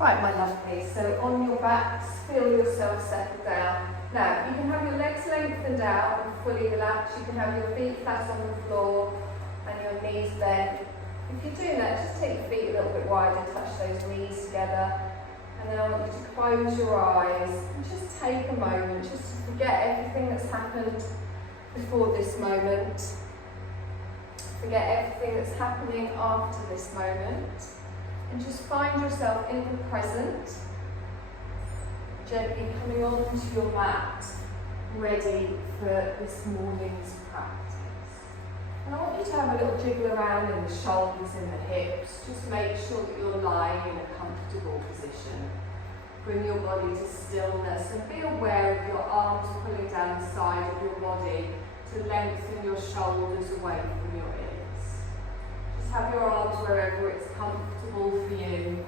Right, my lovelies, so on your backs, feel yourself settle down. Now, you can have your legs lengthened out and fully relaxed. You can have your feet flat on the floor and your knees bent. If you're doing that, just take your feet a little bit wider, touch those knees together. And then I want you to close your eyes and just take a moment, just to forget everything that's happened before this moment. Forget everything that's happening after this moment. And just find yourself in the present, gently coming onto your mat, ready for this morning's practice. And I want you to have a little jiggle around in the shoulders and the hips. Just make sure that you're lying in a comfortable position. Bring your body to stillness and be aware of your arms pulling down the side of your body to lengthen your shoulders away from your ears. Have your arms wherever it's comfortable for you.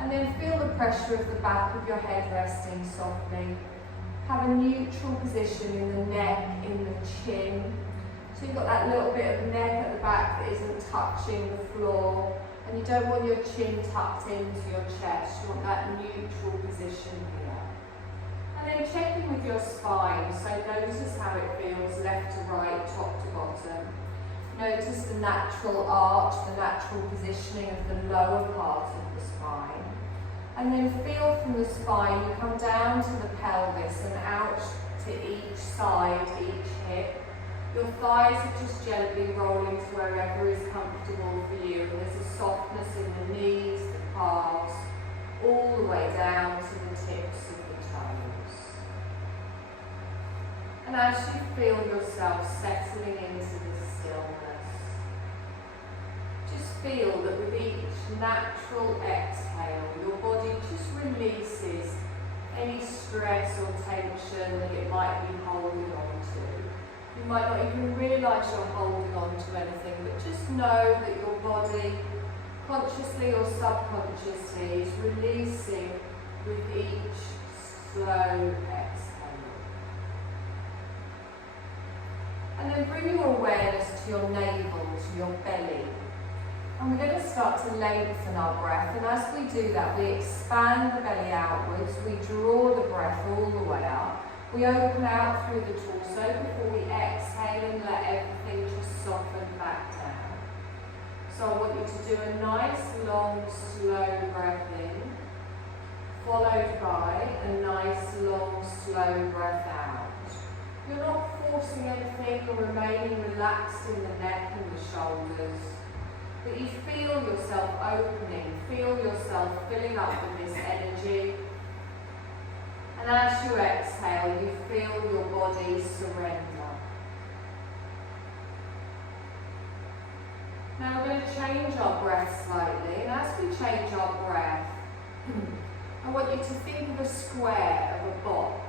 And then feel the pressure of the back of your head resting softly. Have a neutral position in the neck, in the chin. So you've got that little bit of neck at the back that isn't touching the floor. And you don't want your chin tucked into your chest. You want that neutral position here. And then check in with your spine. So notice how it feels left to right, top to bottom. Notice the natural arch, the natural positioning of the lower part of the spine. And then feel from the spine, you come down to the pelvis and out to each side, each hip. Your thighs are just gently rolling to wherever is comfortable for you. And there's a softness in the knees, the calves, all the way down to the tips of the toes. And as you feel yourself settling into this stillness, just feel that with each natural exhale, your body just releases any stress or tension that it might be holding on to. You might not even realise you're holding on to anything, but just know that your body, consciously or subconsciously, is releasing with each slow exhale. And then bring your awareness to your navel, to your belly. And we're going to start to lengthen our breath, and as we do that, we expand the belly outwards, we draw the breath all the way up, we open out through the torso before we exhale and let everything just soften back down. So I want you to do a nice, long, slow breath in, followed by a nice, long, slow breath out. You're not forcing anything or remaining relaxed in the neck and the shoulders. But you feel yourself opening, feel yourself filling up with this energy. And as you exhale, you feel your body surrender. Now we're going to change our breath slightly. And as we change our breath, I want you to think of a square of a box.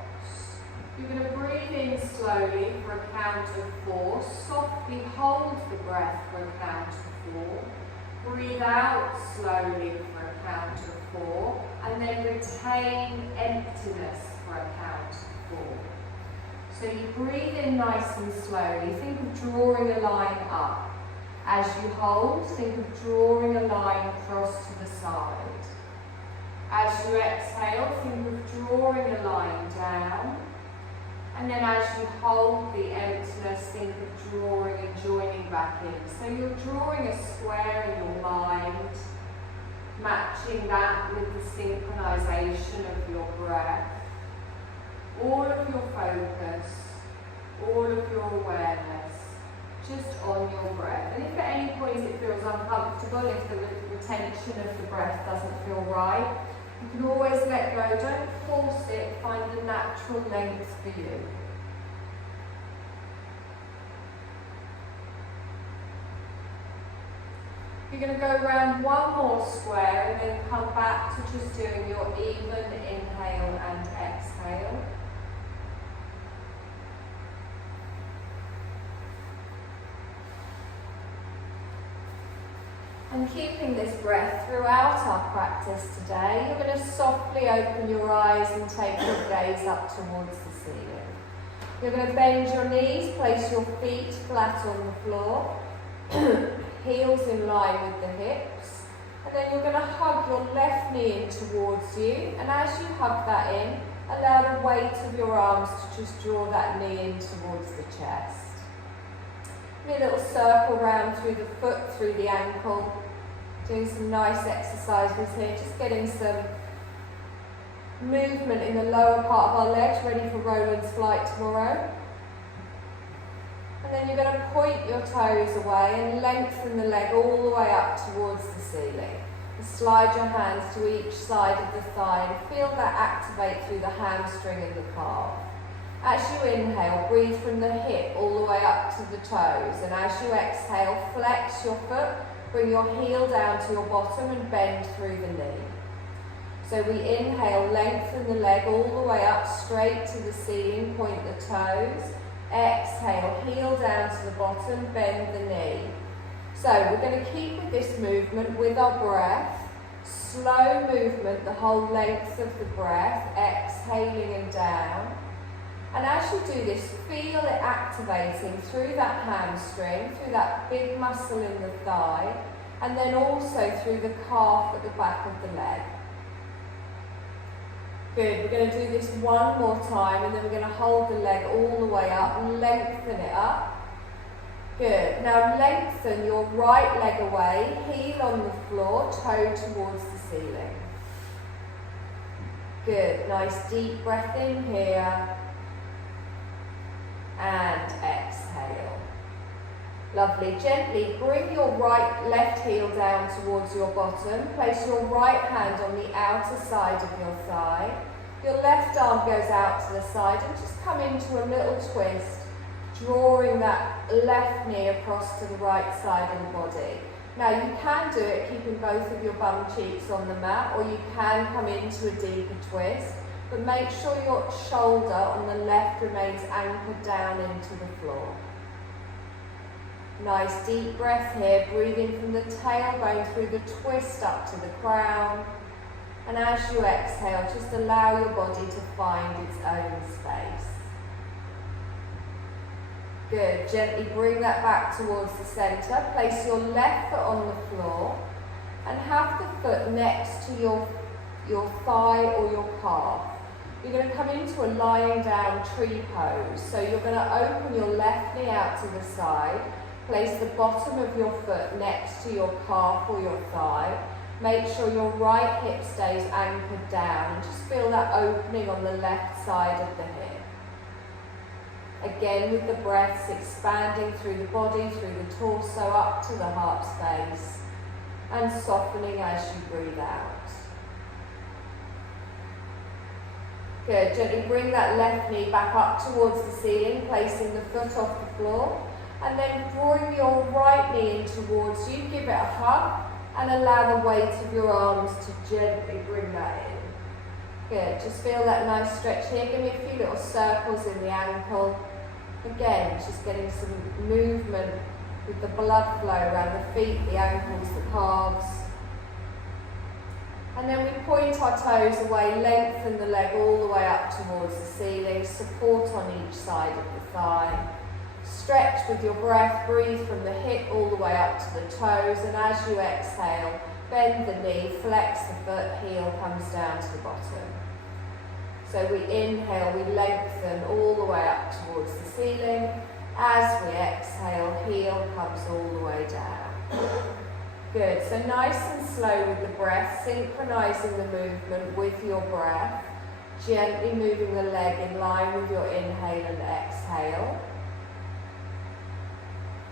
You're going to breathe in slowly for a count of 4. Softly hold the breath for a count of 4. Breathe out slowly for a count of 4. And then retain emptiness for a count of 4. So you breathe in nice and slowly. Think of drawing a line up. As you hold, think of drawing a line across to the side. As you exhale, think of drawing a line down. And then as you hold the emptiness, think of drawing and joining back in. So you're drawing a square in your mind, matching that with the synchronization of your breath. All of your focus, all of your awareness, just on your breath. And if at any point it feels uncomfortable, if the retention of the breath doesn't feel right, you can always let go. Don't force it. Find the natural length for you. You're going to go around one more square and then come back to just doing your even inhale and exhale. And keeping this breath throughout our practice today, you're going to softly open your eyes and take your gaze up towards the ceiling. You're going to bend your knees, place your feet flat on the floor, heels in line with the hips, and then you're going to hug your left knee in towards you, and as you hug that in, allow the weight of your arms to just draw that knee in towards the chest. A little circle round through the foot, through the ankle. Doing some nice exercises here, just getting some movement in the lower part of our legs, ready for Roland's flight tomorrow. And then you're going to point your toes away and lengthen the leg all the way up towards the ceiling. And slide your hands to each side of the thigh and feel that activate through the hamstring and the calf. As you inhale, breathe from the hip all the way up to the toes, and as you exhale, flex your foot, bring your heel down to your bottom and bend through the knee. So we inhale, lengthen the leg all the way up straight to the ceiling, point the toes. Exhale, heel down to the bottom, bend the knee. So we're going to keep with this movement with our breath. Slow movement, the whole length of the breath, exhaling and down. And as you do this, feel it activating through that hamstring, through that big muscle in the thigh, and then also through the calf at the back of the leg. Good, we're going to do this one more time, and then we're going to hold the leg all the way up and lengthen it up. Good, now lengthen your right leg away, heel on the floor, toe towards the ceiling. Good, nice deep breath in here. And exhale. Lovely. Gently bring your left heel down towards your bottom. Place your right hand on the outer side of your thigh. Your left arm goes out to the side and just come into a little twist, drawing that left knee across to the right side of the body. Now you can do it keeping both of your bum cheeks on the mat, or you can come into a deeper twist. But make sure your shoulder on the left remains anchored down into the floor. Nice deep breath here, breathing from the tailbone through the twist up to the crown. And as you exhale, just allow your body to find its own space. Good, gently bring that back towards the centre. Place your left foot on the floor and have the foot next to your thigh or your calf. You're going to come into a lying down tree pose. So you're going to open your left knee out to the side, place the bottom of your foot next to your calf or your thigh. Make sure your right hip stays anchored down and just feel that opening on the left side of the hip. Again with the breaths expanding through the body, through the torso, up to the heart space, and softening as you breathe out. Good, gently bring that left knee back up towards the ceiling, placing the foot off the floor, and then drawing your right knee in towards you, give it a hug, and allow the weight of your arms to gently bring that in. Good, just feel that nice stretch here, give me a few little circles in the ankle. Again, just getting some movement with the blood flow around the feet, the ankles, the calves. And then we point our toes away, lengthen the leg all the way up towards the ceiling, support on each side of the thigh. Stretch with your breath, breathe from the hip all the way up to the toes, and as you exhale, bend the knee, flex the foot, heel comes down to the bottom. So we inhale, we lengthen all the way up towards the ceiling. As we exhale, heel comes all the way down. Good, so nice and slow with the breath, synchronizing the movement with your breath, gently moving the leg in line with your inhale and exhale.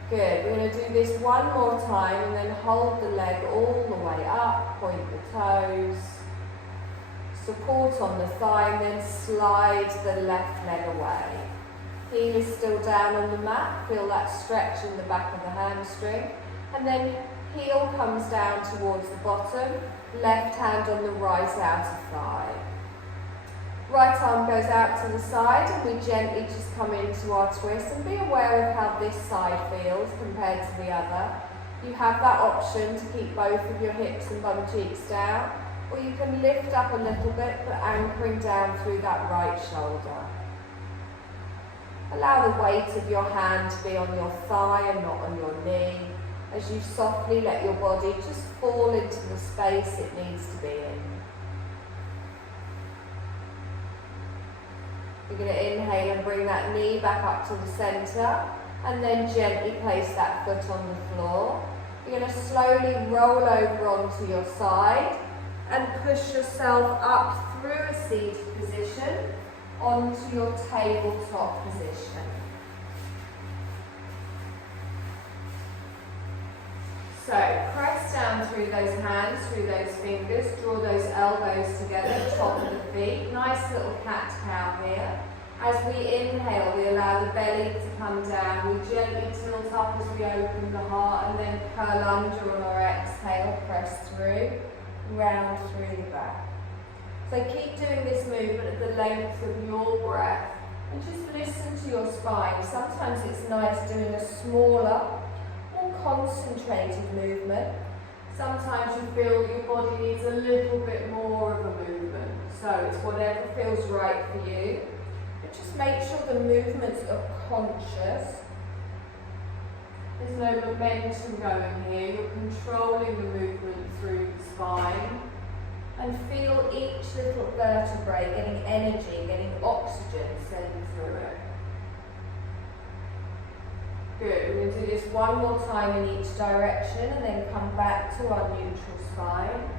Good, we're going to do this one more time and then hold the leg all the way up, point the toes, support on the thigh and then slide the left leg away. Heel is still down on the mat, feel that stretch in the back of the hamstring, and then heel comes down towards the bottom, left hand on the right outer thigh. Right arm goes out to the side and we gently just come into our twist, and be aware of how this side feels compared to the other. You have that option to keep both of your hips and bum cheeks down, or you can lift up a little bit but anchoring down through that right shoulder. Allow the weight of your hand to be on your thigh and not on your knee, as you softly let your body just fall into the space it needs to be in. You're going to inhale and bring that knee back up to the centre, and then gently place that foot on the floor. You're going to slowly roll over onto your side and push yourself up through a seated position onto your tabletop position. So press down through those hands, through those fingers, draw those elbows together, top of the feet. Nice little cat-cow here. As we inhale, we allow the belly to come down. We gently tilt up as we open the heart, and then curl under on our exhale, press through, round through the back. So keep doing this movement at the length of your breath, and just listen to your spine. Sometimes it's nice doing a smaller, more concentrated movement. Sometimes you feel your body needs a little bit more of a movement. So it's whatever feels right for you. But just make sure the movements are conscious. There's no momentum going here. You're controlling the movement through the spine. And feel each little vertebrae getting energy, getting oxygen sent through it. Good, we're going to do this one more time in each direction and then come back to our neutral spine.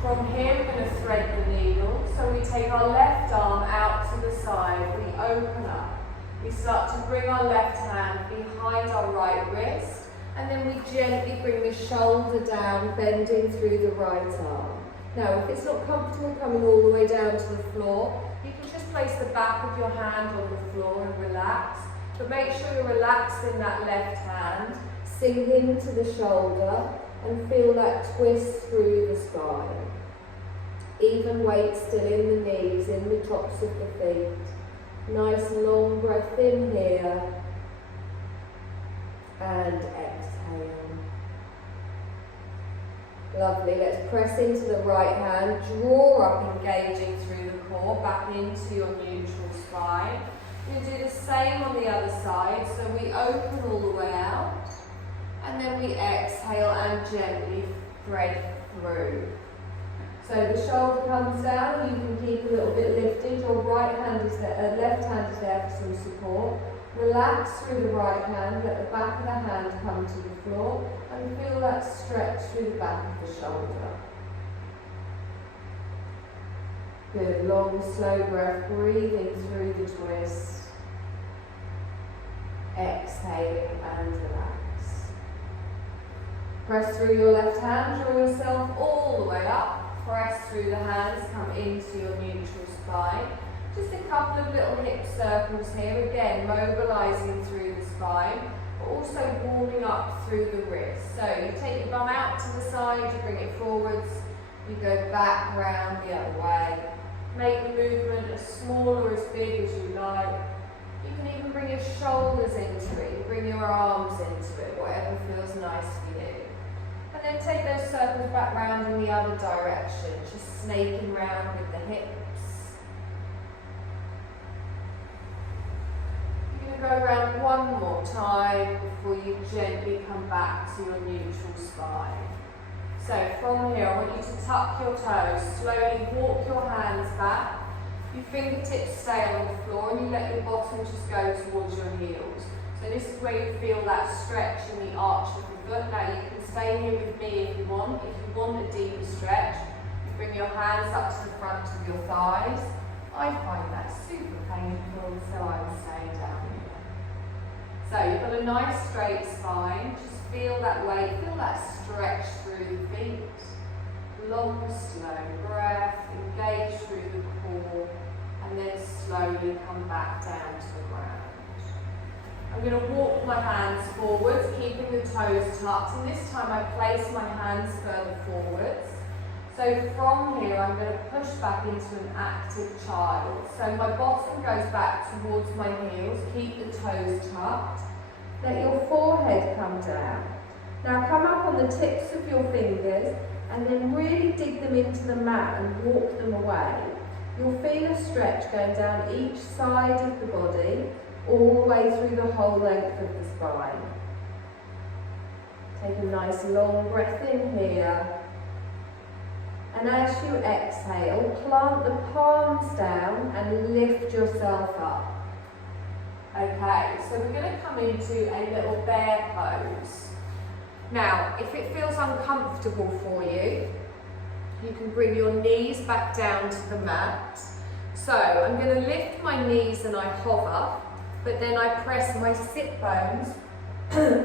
From here we're going to thread the needle. So we take our left arm out to the side, we open up. We start to bring our left hand behind our right wrist, and then we gently bring the shoulder down, bending through the right arm. Now if it's not comfortable coming all the way down to the floor, you can just place the back of your hand on the floor and relax. But make sure you're relaxing that left hand, sink into the shoulder and feel that twist through the spine. Even weight still in the knees, in the tops of the feet. Nice long breath in here and exhale. Lovely, let's press into the right hand, draw up, engaging through the core, back into your neutral spine. We do the same on the other side, so we open all the way out, and then we exhale and gently thread through. So the shoulder comes down, you can keep a little bit lifted, your right hand is there, left hand is there for some support. Relax through the right hand, let the back of the hand come to the floor, and feel that stretch through the back of the shoulder. Good, long, slow breath, breathing through the twist. Exhaling and relax. Press through your left hand, draw yourself all the way up. Press through the hands, come into your neutral spine. Just a couple of little hip circles here, again mobilising through the spine, but also warming up through the wrist. So you take your bum out to the side, you bring it forwards, you go back round the other way. Make the movement as small or as big as you like. You can even bring your shoulders into it, you bring your arms into it, whatever feels nice for you. And then take those circles back round in the other direction, just snaking round with the hips. Go around one more time before you gently come back to your neutral spine. So from here, I want you to tuck your toes, slowly walk your hands back, your fingertips stay on the floor, and you let your bottom just go towards your heels. So this is where you feel that stretch in the arch of the foot. Now you can stay here with me if you want. If you want a deeper stretch, you bring your hands up to the front of your thighs. I find that super painful, so I'm staying down here. So you've got a nice straight spine, just feel that weight, feel that stretch through the feet. Long, slow breath, engage through the core, and then slowly come back down to the ground. I'm going to walk my hands forwards, keeping the toes tucked, and this time I place my hands further forwards. So from here I'm going to push back into an active child. So my bottom goes back towards my heels, keep the toes tucked. Let your forehead come down. Now come up on the tips of your fingers and then really dig them into the mat and walk them away. You'll feel a stretch going down each side of the body, all the way through the whole length of the spine. Take a nice long breath in here. And as you exhale, plant the palms down and lift yourself up. Okay, so we're going to come into a little bear pose. Now, if it feels uncomfortable for you, you can bring your knees back down to the mat. So I'm going to lift my knees and I hover, but then I press my sit bones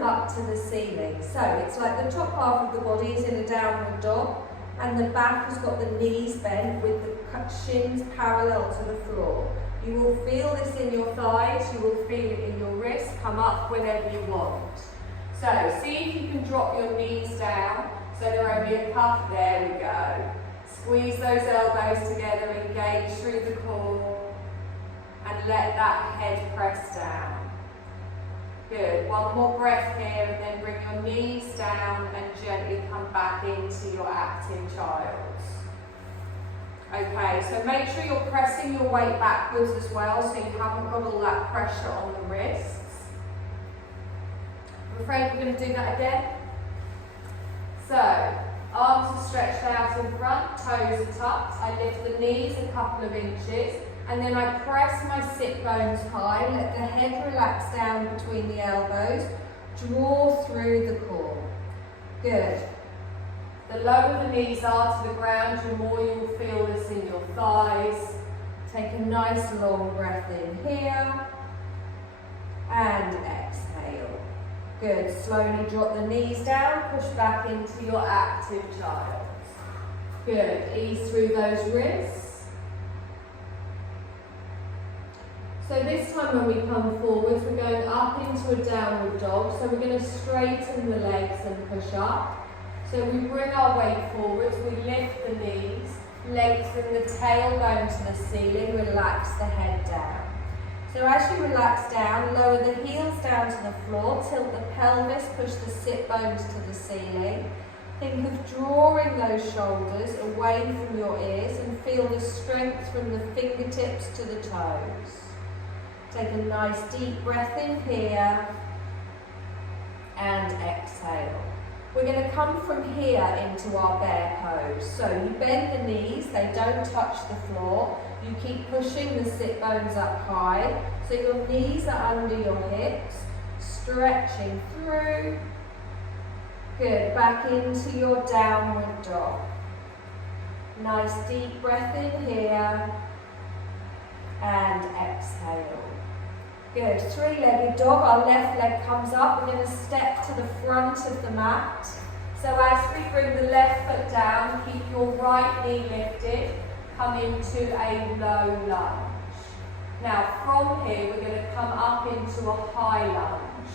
up to the ceiling. So it's like the top half of the body is in a downward dog, and the back has got the knees bent with the shins parallel to the floor. You will feel this in your thighs, you will feel it in your wrists, come up whenever you want. So see if you can drop your knees down, so they're only a cup, there we go. Squeeze those elbows together, engage through the core, and let that head press down. Good, one more breath here, and then bring your knees down and gently come back into your active child's. Okay, so make sure you're pressing your weight backwards as well, so you haven't got all that pressure on the wrists. I'm afraid we're going to do that again. So, arms are stretched out in front, toes are tucked. I lift the knees a couple of inches, and then I press my sit bones high, let the head relax down between the elbows, draw through the core. Good. The lower the knees are to the ground, the more you will feel this in your thighs. Take a nice long breath in here, and exhale. Good, slowly drop the knees down, push back into your active child. Good, ease through those wrists. So this time when we come forwards, we're going up into a downward dog. So we're going to straighten the legs and push up. So we bring our weight forwards, we lift the knees, lengthen the tailbone to the ceiling, relax the head down. So as you relax down, lower the heels down to the floor, tilt the pelvis, push the sit bones to the ceiling. Think of drawing those shoulders away from your ears and feel the strength from the fingertips to the toes. Take a nice deep breath in here and exhale. We're going to come from here into our bear pose. So you bend the knees, they don't touch the floor. You keep pushing the sit bones up high. So your knees are under your hips, stretching through. Good, back into your downward dog. Nice deep breath in here and exhale. Good, three-legged dog, our left leg comes up, we're going to step to the front of the mat. So as we bring the left foot down, keep your right knee lifted, come into a low lunge. Now from here, we're going to come up into a high lunge.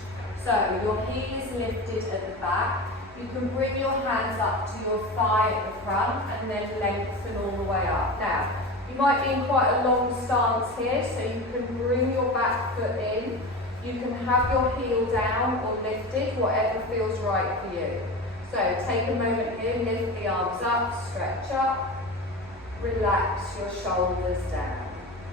So your heel is lifted at the back, you can bring your hands up to your thigh at the front and then lengthen all the way up. Now, you might be in quite a long stance here, so you can bring your back foot in. You can have your heel down or lifted, whatever feels right for you. So take a moment here, lift the arms up, stretch up, relax your shoulders down.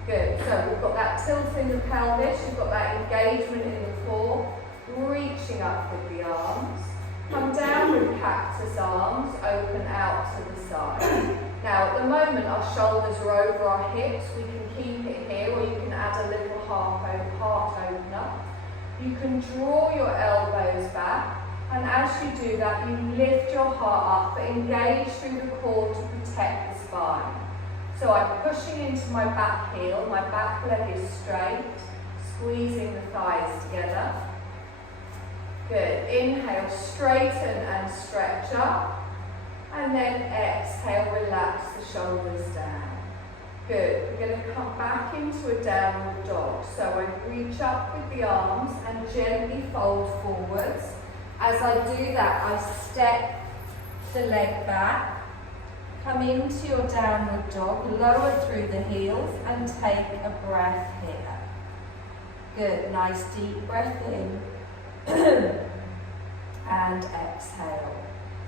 Good, so we've got that tilt in the pelvis, you've got that engagement in the core, reaching up with the arms. Come down with cactus arms, open out to the side. Now at the moment our shoulders are over our hips, we can keep it here or you can add a little heart opener. You can draw your elbows back and as you do that you lift your heart up but engage through the core to protect the spine. So I'm pushing into my back heel, my back leg is straight, squeezing the thighs together. Good, inhale, straighten and stretch up. And then exhale, relax the shoulders down. Good, we're going to come back into a downward dog. So I reach up with the arms and gently fold forwards. As I do that, I step the leg back, come into your downward dog, lower through the heels and take a breath here. Good, nice deep breath in and exhale.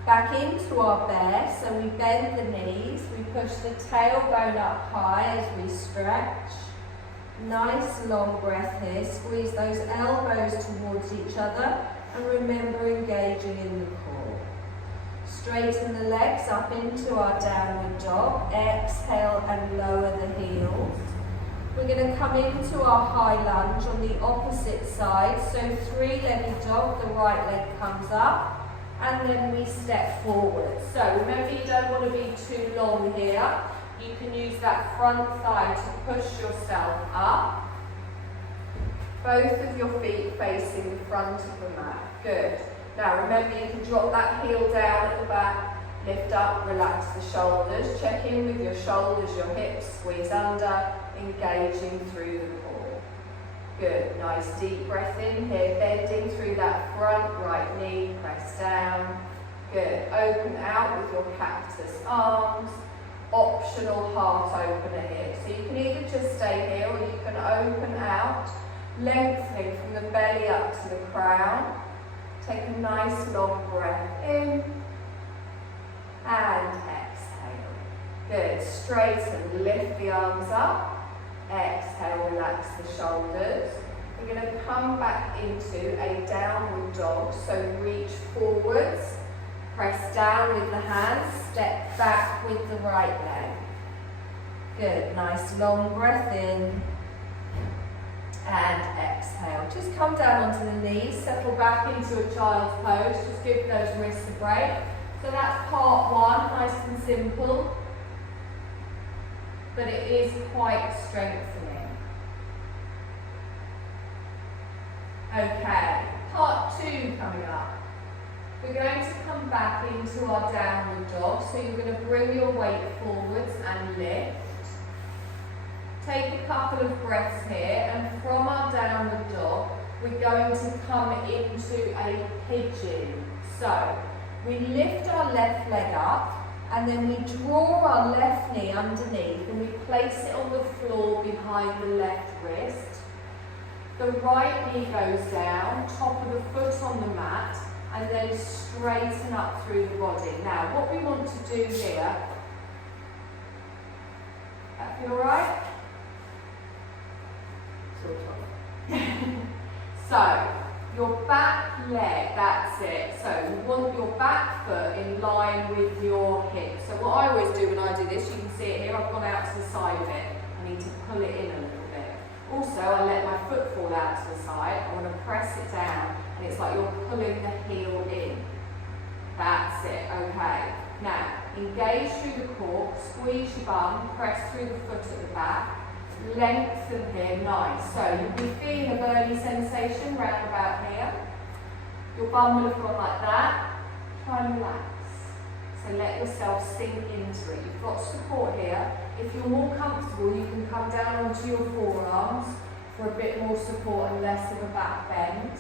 Back into our bear, so we bend the knees, we push the tailbone up high as we stretch. Nice long breath here, squeeze those elbows towards each other, And remember engaging in the core. Straighten the legs up into our downward dog. Exhale and lower the heels. We're going to come into our high lunge on the opposite side. So three-legged dog, the right leg comes up, and then we step forward. So remember, you don't want to be too long here. You can use that front thigh to push yourself up. Both of your feet facing the front of the mat. Good. Now remember, you can drop that heel down at the back, lift up, relax the shoulders. Check in with your shoulders, your hips, squeeze under, engaging through the core. Good. Nice deep breath in here, bending through that front right knee, press down. Good. Open out with your cactus arms. Optional heart opener here. So you can either just stay here or you can open out, lengthening from the belly up to the crown. Take a nice long breath in and exhale. Good. Straighten, lift the arms up. Exhale, relax the shoulders. We're going to come back into a downward dog. So reach forwards, press down with the hands, step back with the right leg. Good. Nice long breath in. And exhale. Just come down onto the knees, settle back into a child's pose. Just give those wrists a break. So that's part one, nice and simple. But it is quite strengthening. Okay, part two coming up. We're going to come back into our downward dog. So you're going to bring your weight forwards and lift. Take a couple of breaths here, and from our downward dog, we're going to come into a pigeon. So, we lift our left leg up, and then we draw our left knee underneath, and we place it on the floor behind the left wrist. The right knee goes down, top of the foot on the mat, and then straighten up through the body. Now, what we want to do here, that feel right? So, your back leg, that's it. So you want your back foot in line with your hip. So what I always do when I do this, you can see it here, I've gone out to the side of it. I need to pull it in a little bit. Also, I let my foot fall out to the side. I want to press it down, and it's like you're pulling the heel in. That's it, okay. Now, engage through the core, squeeze your bum, press through the foot at the back. Lengthen here, nice. So you'll be feeling a burning sensation round about here. Your bum will have gone like that. Try and relax. So let yourself sink into it. You've got support here. If you're more comfortable, you can come down onto your forearms for a bit more support and less of a back bend.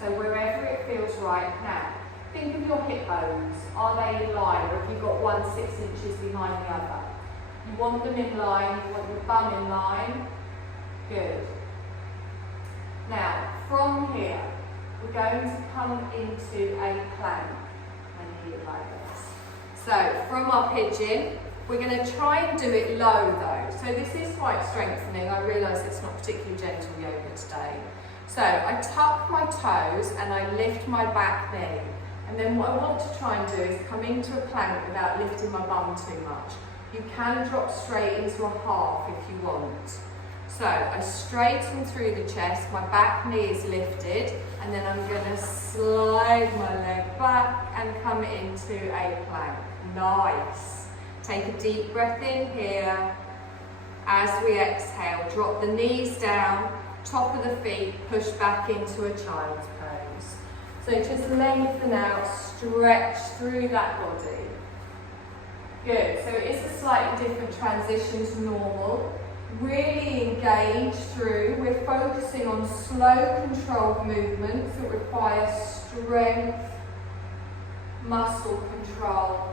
So wherever it feels right. Now, think of your hip bones. Are they in line, or have you got one 6 inches behind the other? You want them in line, you want your bum in line. Good. Now, from here, we're going to come into a plank and do it like this. So, from our pigeon, we're going to try and do it low though. So this is quite strengthening. I realise it's not particularly gentle yoga today. So, I tuck my toes and I lift my back knee. And then what I want to try and do is come into a plank without lifting my bum too much. You can drop straight into a half if you want. So I straighten through the chest, my back knee is lifted, and then I'm going to slide my leg back and come into a plank. Nice. Take a deep breath in here. As we exhale, drop the knees down, top of the feet, push back into a child's pose. So just lengthen out, stretch through that body. Good, so it is a slightly different transition to normal. Really engage through. We're focusing on slow, controlled movements that require strength, muscle control.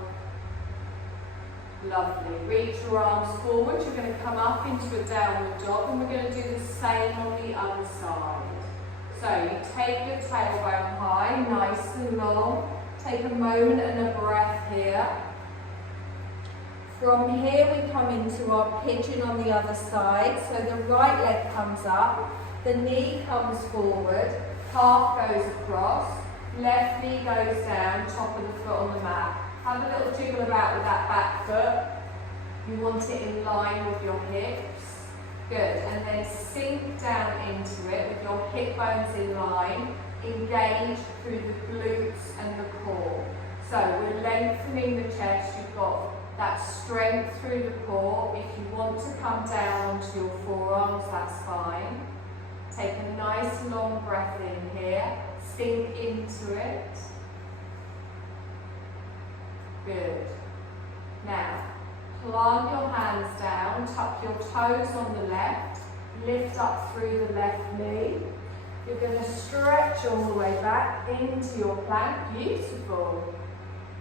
Lovely. Reach your arms forward. You're going to come up into a downward dog, and we're going to do the same on the other side. So you take your tailbone high, nice and long. Take a moment and a breath here. From here we come into our pigeon on the other side. So the right leg comes up, the knee comes forward, Calf goes across, left knee goes down, top of the foot on the mat. Have a little jiggle about with that back foot. You want it in line with your hips. Good, and then sink down into it with your hip bones in line. Engage through the glutes and the core. So we're lengthening the chest. You've got that strength through the core. If you want to come down onto your forearms, that's fine. Take a nice long breath in here. Sink into it. Good. Now, plant your hands down, tuck your toes on the left, lift up through the left knee. You're going to stretch all the way back into your plank. Beautiful.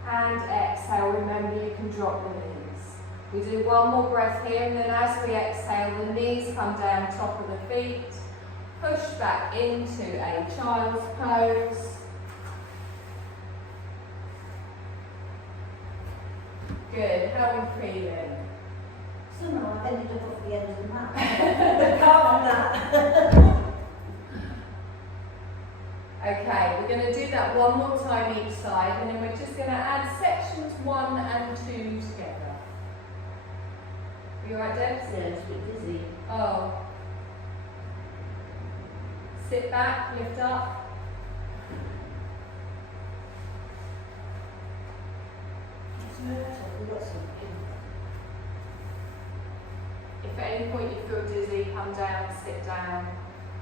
And exhale. Remember, you can drop the knees. We do one more breath here, and then as we exhale, the knees come down, top of the feet. Push back into a child's pose. Good. How are we feeling? Somehow I've ended up off the end of the mat. Apart from that. Okay, we're going to do that one more time each side, and then we're just going to add sections 1 and 2 together. Are you alright, Debs? Yeah, it's a bit dizzy. Oh. Sit back, lift up. We've got some. If at any point you feel dizzy, come down, sit down.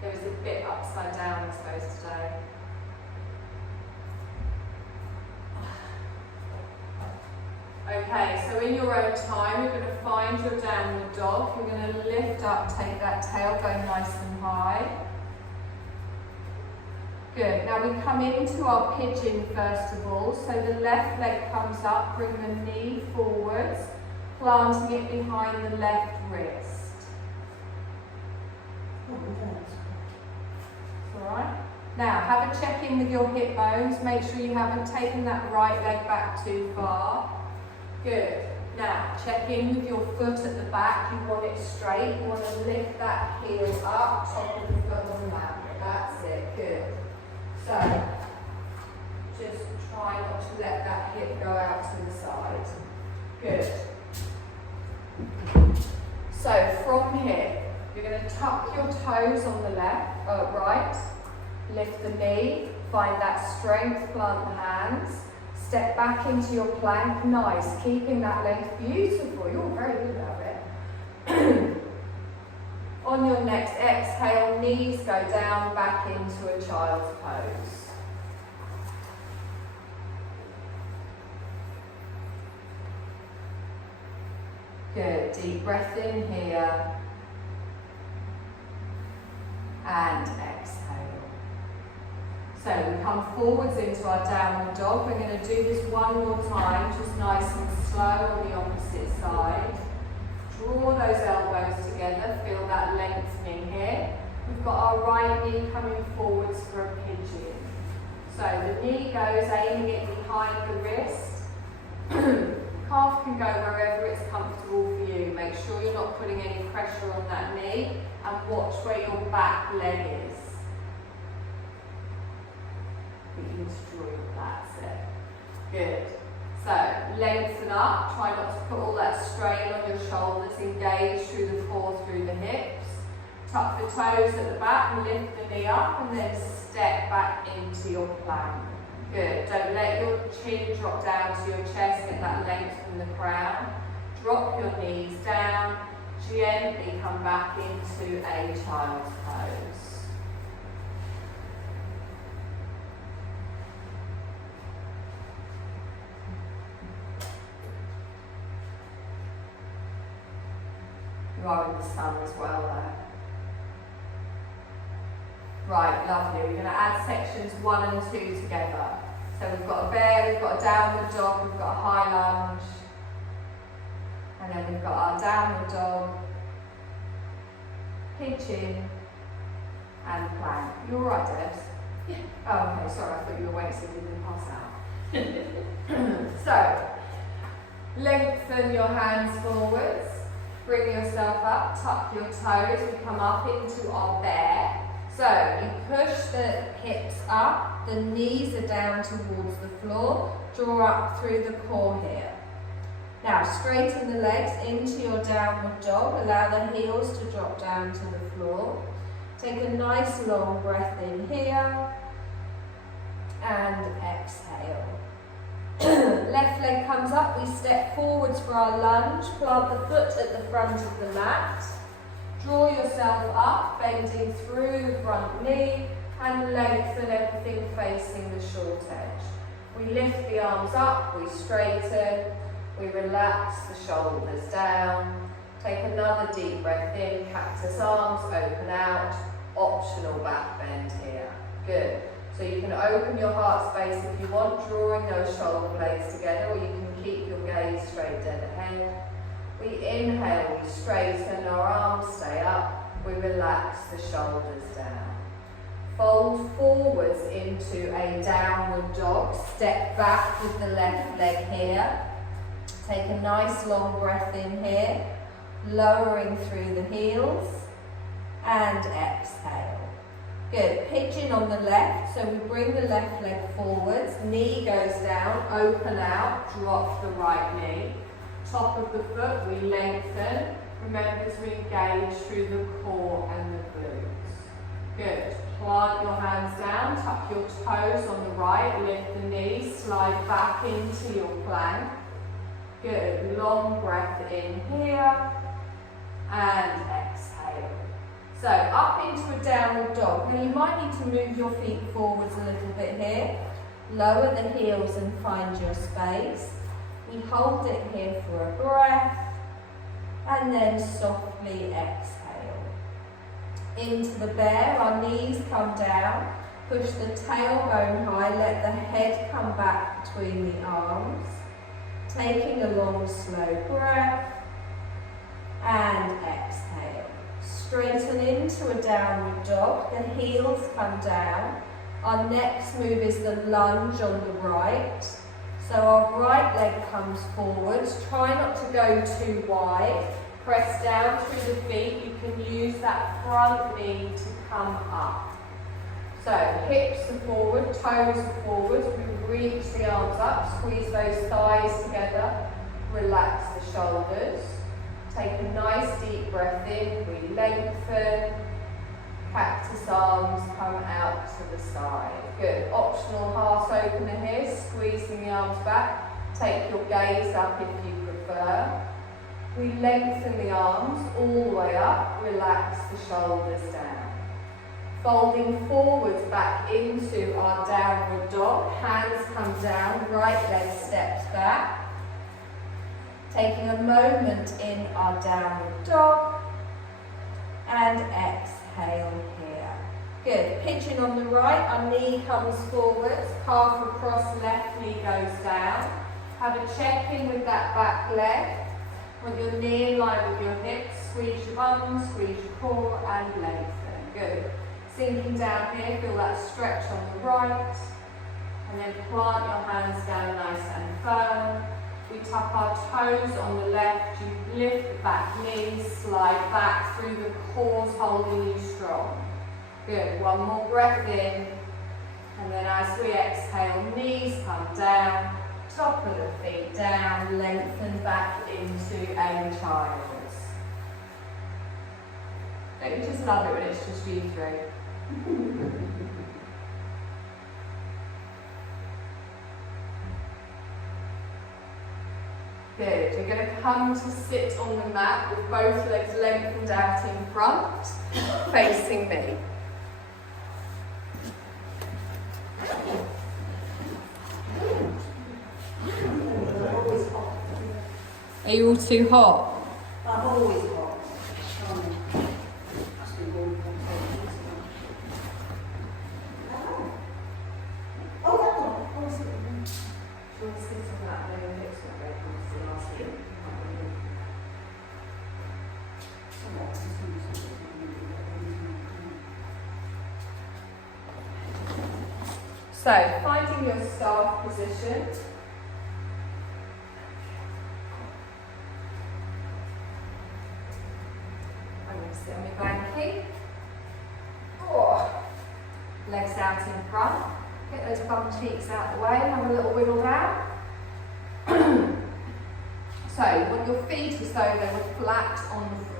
There was a bit upside down, I suppose, today. Okay, so in your own time, you're going to find your downward dog. You're going to lift up, take that tail, go nice and high. Good. Now we come into our pigeon first of all. So the left leg comes up, bring the knee forwards, planting it behind the left wrist. Alright. Now have a check in with your hip bones. Make sure you haven't taken that right leg back too far. Good. Now check in with your foot at the back. You want it straight. You want to lift that heel up, top of the foot on the mat. That's it. Good. So just try not to let that hip go out to the side. Good. So from here, you're going to tuck your toes on the right, lift the knee, find that strength, plant the hands, step back into your plank, nice, keeping that length, beautiful, you're very good at it. On your next exhale, knees go down, back into a child's pose. Good, deep breath in here. And exhale. So we come forwards into our downward dog. We're going to do this one more time, just nice and slow on the opposite side. Draw those elbows together, feel that lengthening here. We've got our right knee coming forwards for a pigeon. So the knee goes, aiming it behind the wrist. Calf can go wherever it's comfortable for you. Make sure you're not putting any pressure on that knee, and watch where your back leg is. Begin to draw your lats in. Good. So lengthen up, try not to put all that strain on your shoulders, engage through the core, through the hips. Tuck the toes at the back, lift the knee up, and then step back into your plank. Good. Don't let your chin drop down to your chest, get that length from the crown. Drop your knees down, gently come back into a child's pose. You are in the sun as well there. Right, lovely. We're going to add sections 1 and 2 together. So we've got a bear, we've got a downward dog, we've got a high lunge. And then we've got our downward dog, pigeon, and plank. You all right, Debs? Yeah. Oh, okay, sorry, I thought you were waiting so you didn't pass out. So, lengthen your hands forwards, bring yourself up, tuck your toes, we come up into our bear. So you push the hips up, the knees are down towards the floor, draw up through the core here. Now straighten the legs into your downward dog, allow the heels to drop down to the floor. Take a nice long breath in here and exhale. Left leg comes up, we step forwards for our lunge, plant the foot at the front of the mat. Draw yourself up, bending through the front knee and lengthen everything facing the short edge. We lift the arms up, we straighten, we relax the shoulders down. Take another deep breath in, cactus arms, open out, optional back bend here. Good. So you can open your heart space if you want, drawing those shoulder blades together, or you can keep your gaze straight dead ahead. We inhale, we straighten, our arms stay up, we relax the shoulders down. Fold forwards into a downward dog, step back with the left leg here. Take a nice long breath in here, lowering through the heels, and exhale. Good, pigeon on the left, so we bring the left leg forwards, knee goes down, open out, drop the right knee. Top of the foot, we lengthen. Remember to engage through the core and the glutes. Good, plant your hands down, tuck your toes on the right, lift the knees, slide back into your plank. Good, long breath in here, and exhale. So up into a downward dog. Now you might need to move your feet forwards a little bit here. Lower the heels and find your space. We hold it here for a breath and then softly exhale. Into the bear, our knees come down. Push the tailbone high, let the head come back between the arms. Taking a long slow breath and exhale. Straighten into a downward dog, the heels come down. Our next move is the lunge on the right. So our right leg comes forwards, try not to go too wide. Press down through the feet, you can use that front knee to come up. So hips are forward, toes are forward, we reach the arms up, squeeze those thighs together, relax the shoulders. Take a nice deep breath in, we lengthen, cactus arms come out to the side. Good, optional heart opener here, squeezing the arms back. Take your gaze up if you prefer. We lengthen the arms all the way up, relax the shoulders down. Folding forwards back into our downward dog, hands come down, right leg steps back. Taking a moment in our downward dog and exhale here. Good, pigeon on the right, our knee comes forwards, calf across, left knee goes down. Have a check in with that back leg. Want your knee in line with your hips, squeeze your bums, squeeze your core and lengthen. Good. Sinking down here, feel that stretch on the right. And then plant your hands down nice and firm. We tuck our toes on the left, you lift the back knees, slide back through the cores, holding you strong. Good, one more breath in, and then as we exhale, knees come down, top of the feet down, lengthen back into a child's. Don't you just love it when it's just you three? Good, you're going to come to sit on the mat with both legs lengthened out in front, facing me. Are you all too hot? I'm always hot. So, finding your staff position. I'm going to sit on my blankie. Oh. out in front. Get those bum cheeks out the way, have a little wiggle down. So you want your feet as though they were flat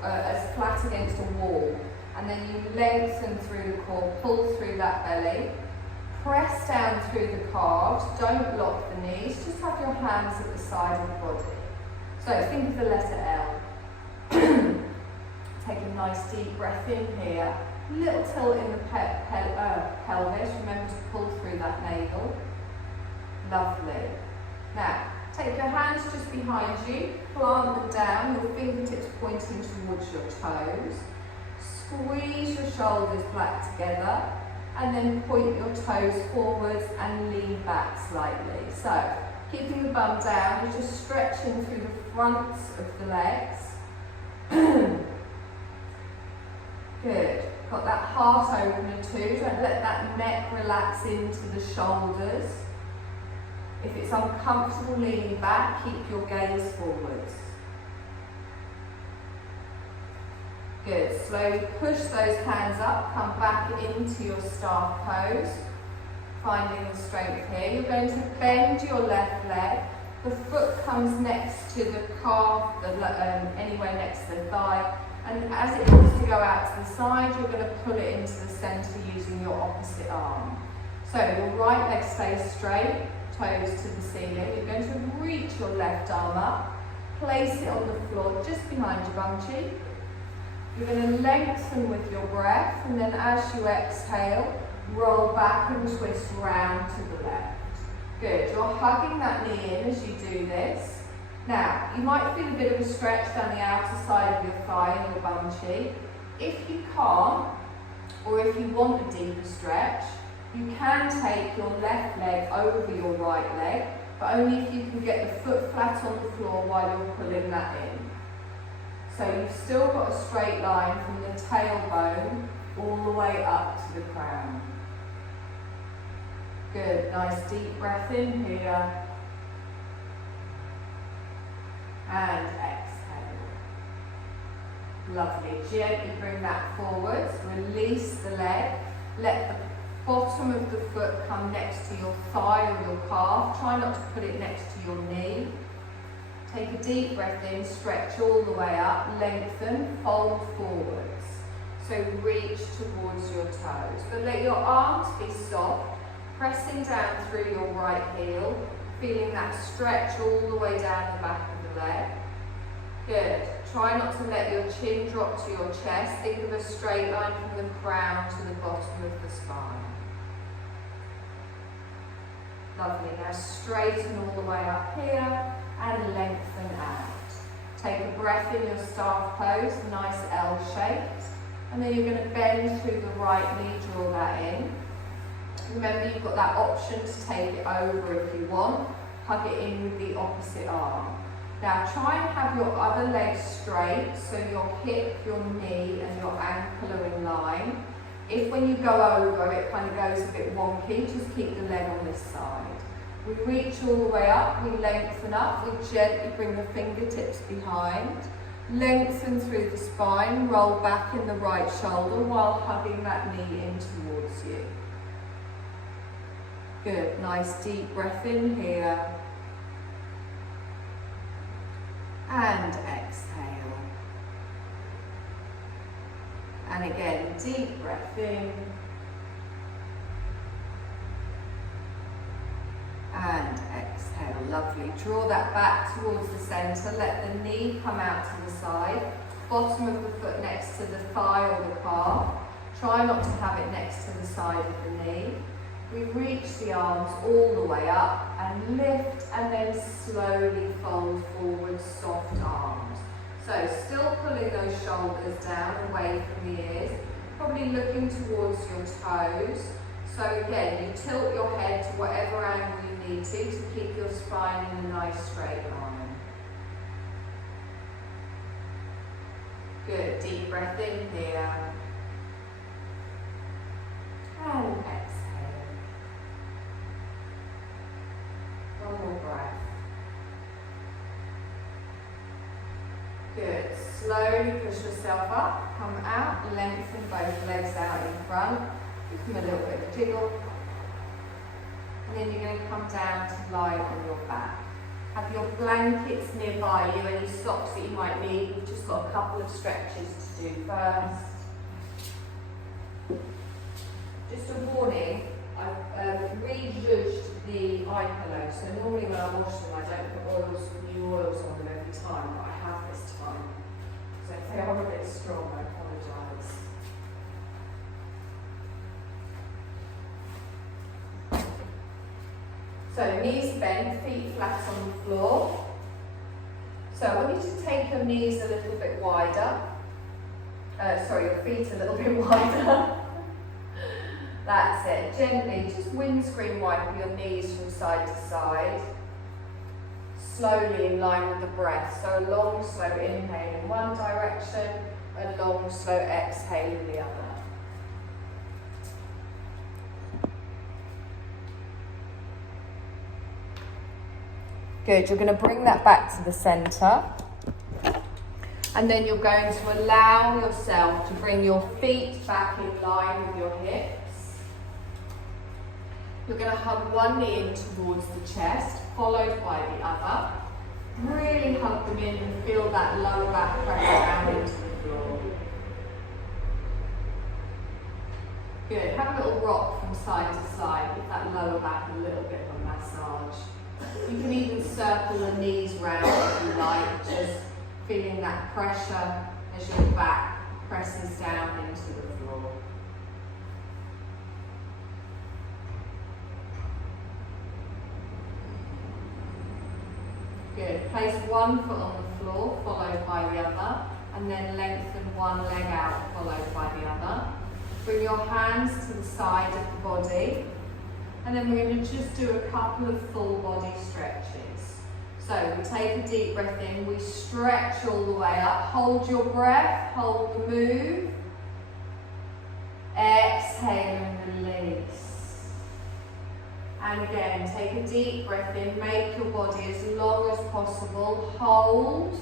as flat against a wall. And then you lengthen through the core, pull through that belly. Press down through the calves, don't lock the knees, just have your hands at the side of the body. So think of the letter L. Take a nice deep breath in here. Little tilt in the pelvis, remember to pull through that navel. Lovely. Now, take your hands just behind you, plant them down, your fingertips pointing towards your toes. Squeeze your shoulders back together and then point your toes forwards and lean back slightly. So, keeping the bum down, you're just stretching through the fronts of the legs. Good. Got that heart opener too. Don't let that neck relax into the shoulders. If it's uncomfortable leaning back, keep your gaze forwards. Good. Slowly push those hands up, come back into your staff pose. Finding the strength here. You're going to bend your left leg. The foot comes next to the calf, anywhere next to the thigh. And as it wants to go out to the side, you're going to pull it into the centre using your opposite arm. So your right leg stays straight, toes to the ceiling. You're going to reach your left arm up, place it on the floor just behind your bum cheek. You're going to lengthen with your breath, and then as you exhale, roll back and twist round to the left. Good. You're hugging that knee in as you do this. Now, you might feel a bit of a stretch down the outer side of your thigh and your bum cheek. If you can't, or if you want a deeper stretch, you can take your left leg over your right leg, but only if you can get the foot flat on the floor while you're pulling that in. So you've still got a straight line from the tailbone all the way up to the crown. Good, nice deep breath in here. And exhale. Lovely. Gently bring that forwards. Release the leg. Let the bottom of the foot come next to your thigh or your calf. Try not to put it next to your knee. Take a deep breath in. Stretch all the way up. Lengthen. Fold forwards. So reach towards your toes. But let your arms be soft. Pressing down through your right heel. Feeling that stretch all the way down the back of the leg. Good. Try not to let your chin drop to your chest. Think of a straight line from the crown to the bottom of the spine. Lovely. Now straighten all the way up here and lengthen out. Take a breath in your staff pose, nice L shaped. And then you're going to bend through the right knee, draw that in. Remember, you've got that option to take it over if you want. Hug it in with the opposite arm. Now try and have your other leg straight, so your hip, your knee and your ankle are in line. If when you go over it kind of goes a bit wonky, just keep the leg on this side. We reach all the way up, we lengthen up, we gently bring the fingertips behind. Lengthen through the spine, roll back in the right shoulder while hugging that knee in towards you. Good, nice deep breath in here. And exhale. And again, deep breath in. And exhale, lovely. Draw that back towards the centre, let the knee come out to the side. Bottom of the foot next to the thigh or the calf. Try not to have it next to the side of the knee. We reach the arms all the way up and lift and then slowly fold forward, soft arms. So still pulling those shoulders down away from the ears, probably looking towards your toes. So again, you tilt your head to whatever angle you need to keep your spine in a nice straight line. Good, deep breath in here. And exhale. One more breath. Good. Slowly push yourself up, come out, lengthen both legs out in front. Give them a little bit of a jiggle. And then you're going to come down to lie on your back. Have your blankets nearby you, any socks that you might need. We've just got a couple of stretches to do first. Just a warning, I've re-zhuzhed the eye pillows. So normally when I wash them, I don't put new oils on them every time, but I have this time. So if they are a bit strong, I apologise. So knees bent, feet flat on the floor. So I want you to take your knees a little bit wider. Your feet a little bit wider. That's it. Gently, just windscreen wipe your knees from side to side. Slowly in line with the breath. So a long, slow inhale in one direction, a long, slow exhale in the other. Good, you're going to bring that back to the centre. And then you're going to allow yourself to bring your feet back in line with your hips. You're going to hug one knee in towards the chest, followed by the other. Really hug them in and feel that lower back press down into the floor. Good, have a little rock from side to side, give that lower back a little bit of a massage. You can even circle the knees round if you like, just feeling that pressure as your back presses down into the floor. Good. Place one foot on the floor, followed by the other, and then lengthen one leg out, followed by the other. Bring your hands to the side of the body, and then we're going to just do a couple of full body stretches. So we take a deep breath in, we stretch all the way up, hold your breath, hold the move. Exhale and release. And again, take a deep breath in, make your body as long as possible, hold.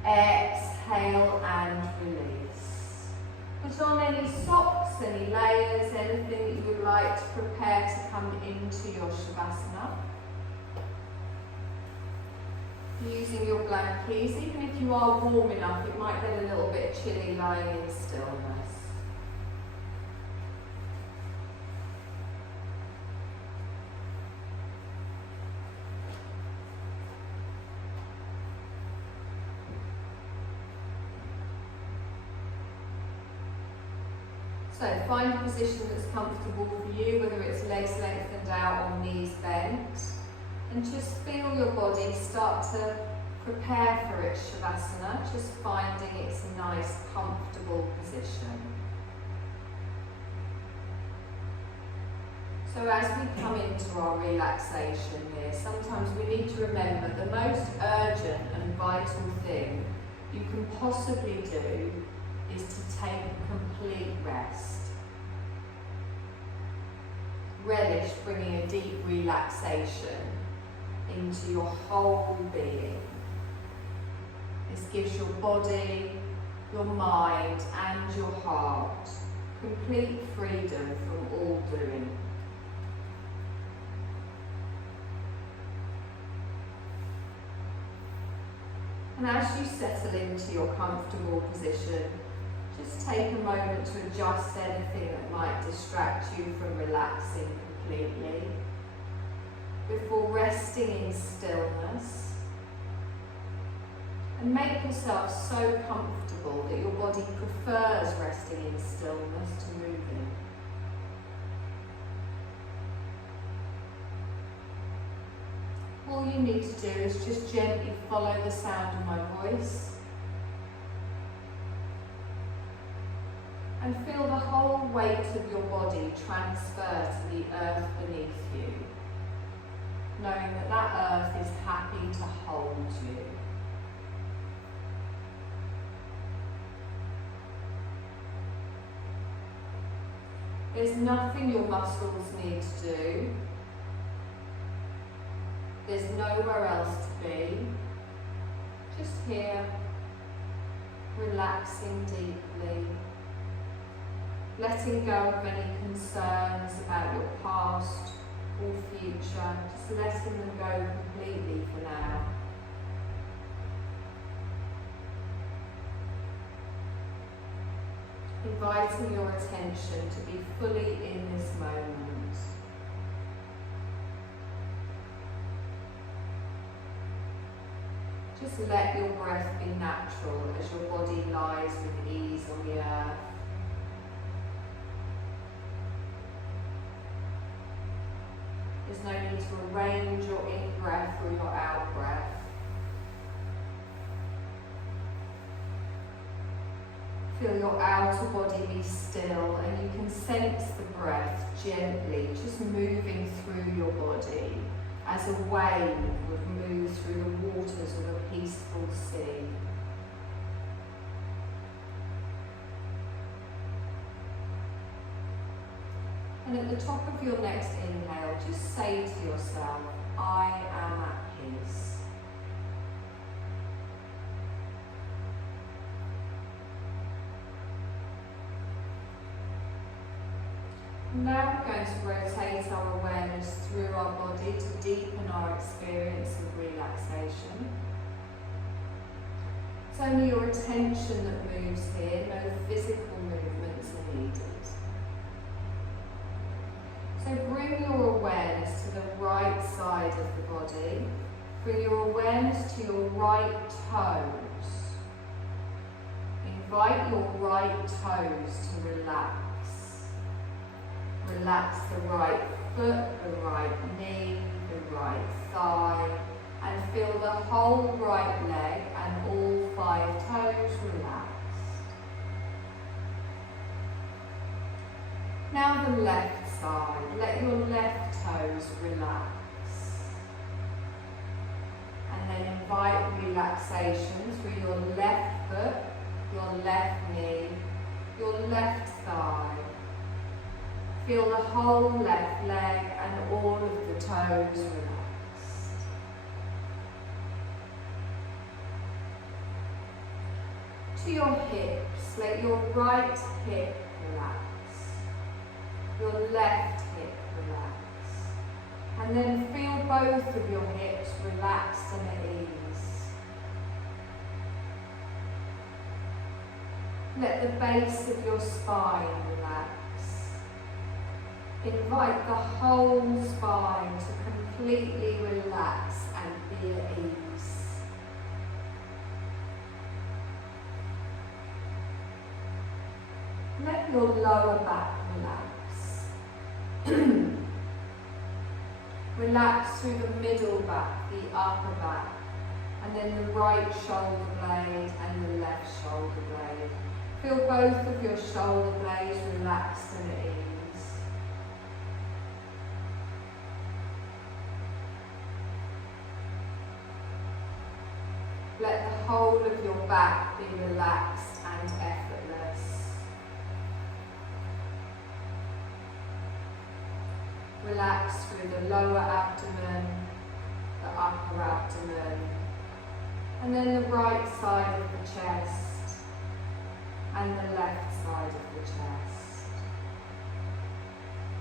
Exhale and release. Put on any socks, any layers, anything that you would like to prepare to come into your Shavasana. Using your blankies, even if you are warm enough, it might get a little bit chilly lying in stillness. So find a position that's comfortable for you, whether it's legs lengthened out or knees bent. And just feel your body start to prepare for its Shavasana, just finding its nice, comfortable position. So as we come into our relaxation here, sometimes we need to remember the most urgent and vital thing you can possibly do is to take complete rest. Relish bringing a deep relaxation into your whole being. This gives your body, your mind and your heart complete freedom from all doing. And as you settle into your comfortable position, just take a moment to adjust anything that might distract you from relaxing completely before resting in stillness. And make yourself so comfortable that your body prefers resting in stillness to moving. All you need to do is just gently follow the sound of my voice and feel the whole weight of your body transfer to the earth beneath you, knowing that that earth is happy to hold you. There's nothing your muscles need to do. There's nowhere else to be. Just here, relaxing deeply, letting go of any concerns about your past or future, just letting them go completely for now. Inviting your attention to be fully in this moment. Just let your breath be natural as your body lies with ease on the earth. There's no need to arrange your in-breath or your out-breath. Feel your outer body be still, and you can sense the breath gently just moving through your body as a wave would move through the waters of a peaceful sea. And at the top of your next inhale, just say to yourself, I am at peace. Now we're going to rotate our awareness through our body to deepen our experience of relaxation. It's only your attention that moves here, no physical movements are needed. So bring your awareness to the right side of the body. Bring your awareness to your right toes. Invite your right toes to relax. Relax the right foot, the right knee, the right thigh, and feel the whole right leg and all 5 toes relaxed. Now the left side, let your left toes relax. And then invite relaxation through your left foot, your left knee, your left thigh. Feel the whole left leg and all of the toes relaxed. To your hips, let your right hip relax. Your left hip relax. And then feel both of your hips relaxed and at ease. Let the base of your spine relax. Invite the whole spine to completely relax and be at ease. Let your lower back relax. Relax through the middle back, the upper back, and then the right shoulder blade and the left shoulder blade. Feel both of your shoulder blades relaxed and at ease. Let the whole of your back be relaxed and effortless. Relax through the lower abdomen, the upper abdomen, and then the right side of the chest and the left side of the chest.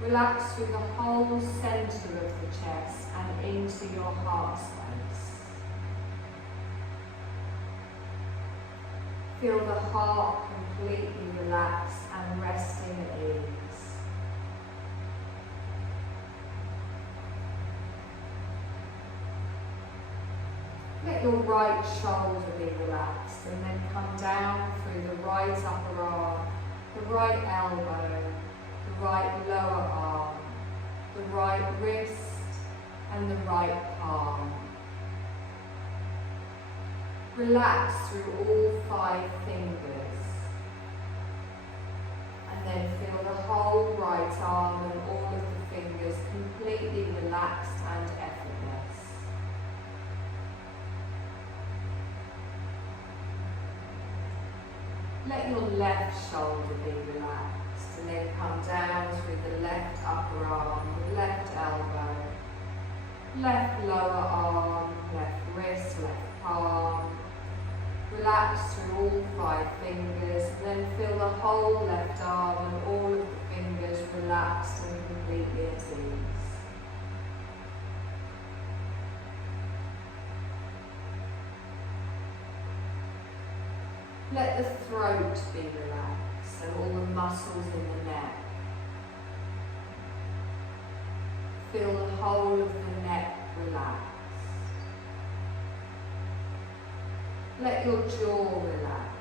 Relax through the whole centre of the chest and into your heart space. Feel the heart completely relaxed and resting at ease. Let your right shoulder be relaxed and then come down through the right upper arm, the right elbow, the right lower arm, the right wrist and the right palm. Relax through all 5 fingers. And then feel the whole right arm and all of the fingers completely relaxed and effortless. Let your left shoulder be relaxed and then come down through the left upper arm, the left elbow, left lower arm, left wrist, left palm, Relax through all 5 fingers, and then feel the whole left arm and all of the fingers relaxed and completely at ease. Let the throat be relaxed, so all the muscles in the neck. Feel the whole of the neck relaxed. Let your jaw relax.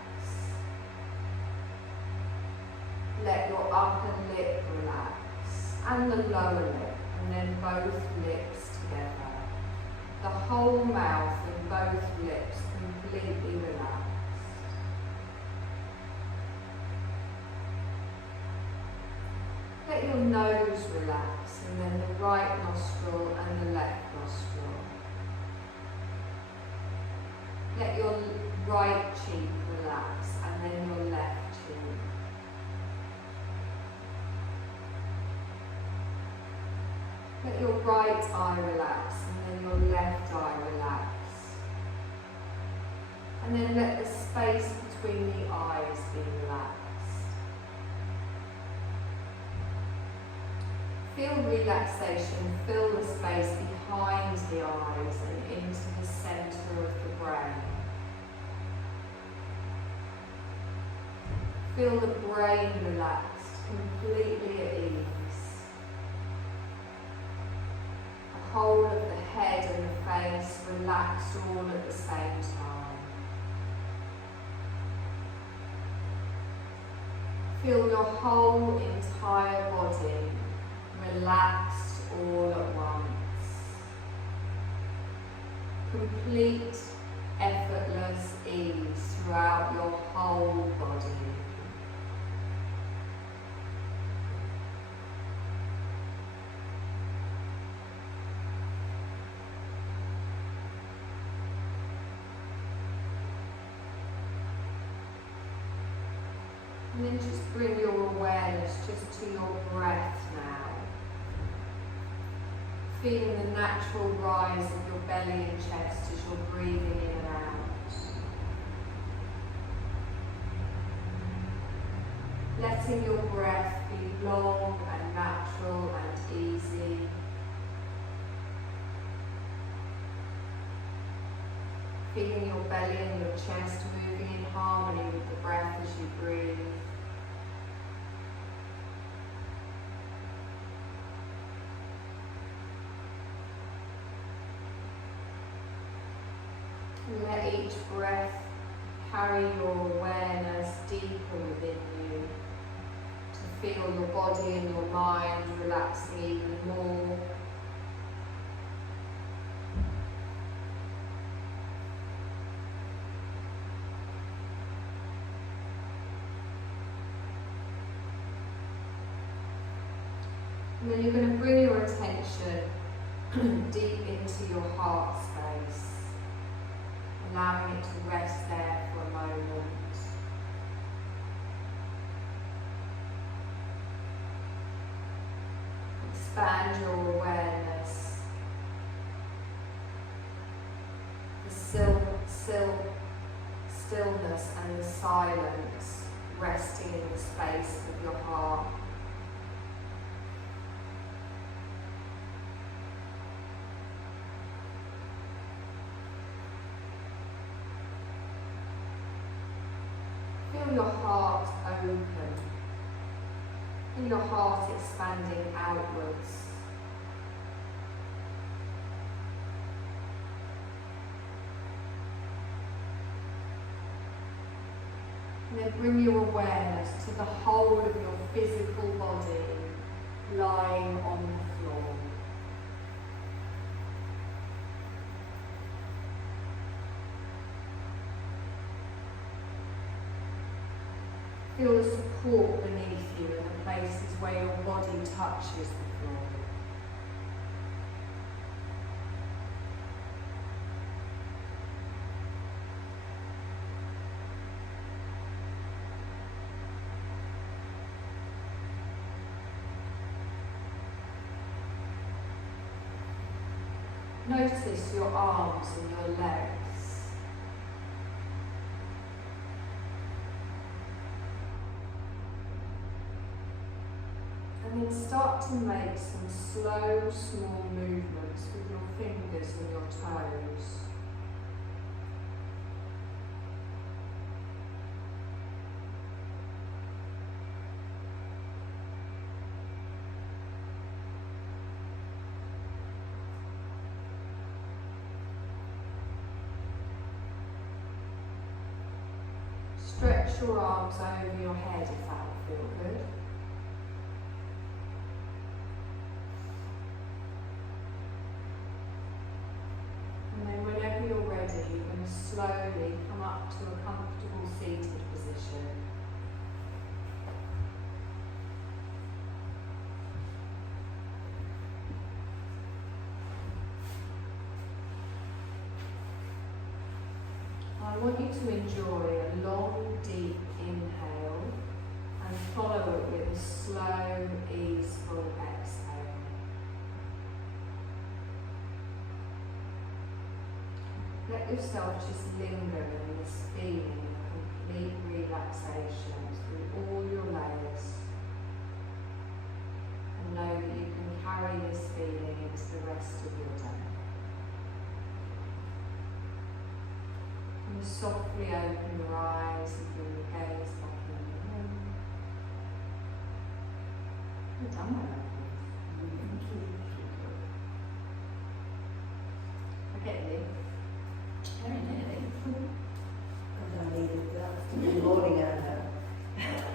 Let your upper lip relax and the lower lip, and then both lips together. The whole mouth and both lips completely relaxed. Let your nose relax, and then the right nostril and the left nostril. Let your right cheek relax, and then your left cheek. Let your right eye relax, and then your left eye relax. And then let the space between the eyes be relaxed. Feel relaxation, fill the space behind the eyes and into the centre of the brain. Feel the brain relaxed, completely at ease. The whole of the head and the face relaxed all at the same time. Feel your whole entire body relaxed all at once. Complete, effortless ease throughout your whole body. And then just bring your awareness just to your breath now. Feeling the natural rise of your belly and chest as you're breathing in and out. Letting your breath be long and natural and easy. Feeling your belly and your chest moving in harmony with the breath as you breathe. Let each breath carry your awareness deeper within you to feel your body and your mind relaxing even more. And then you're going to bring your attention deep into your heart space, allowing it to rest there for a moment. Expand your awareness. The stillness and the silence resting in the space of your heart. Feel your heart open. Feel your heart expanding outwards. And then bring your awareness to the whole of your physical body lying on the floor. Feel the support beneath you in the places where your body touches the floor. Notice your arms and your legs. start to make some slow, small movements with your fingers and your toes. Stretch your arms over your head if that would feel good. And then whenever you're ready, you're going to slowly come up to a comfortable seated position. I want you to enjoy a long, deep inhale and follow it with a slow, easeful exhale. Let yourself just linger in this feeling of complete relaxation through all your layers. And know that you can carry this feeling into the rest of your day. And softly open your eyes and bring your gaze back in the room. You're done, my love. Thank you. I get you. Very nearly. I'm going to leave it. Good morning, Anna.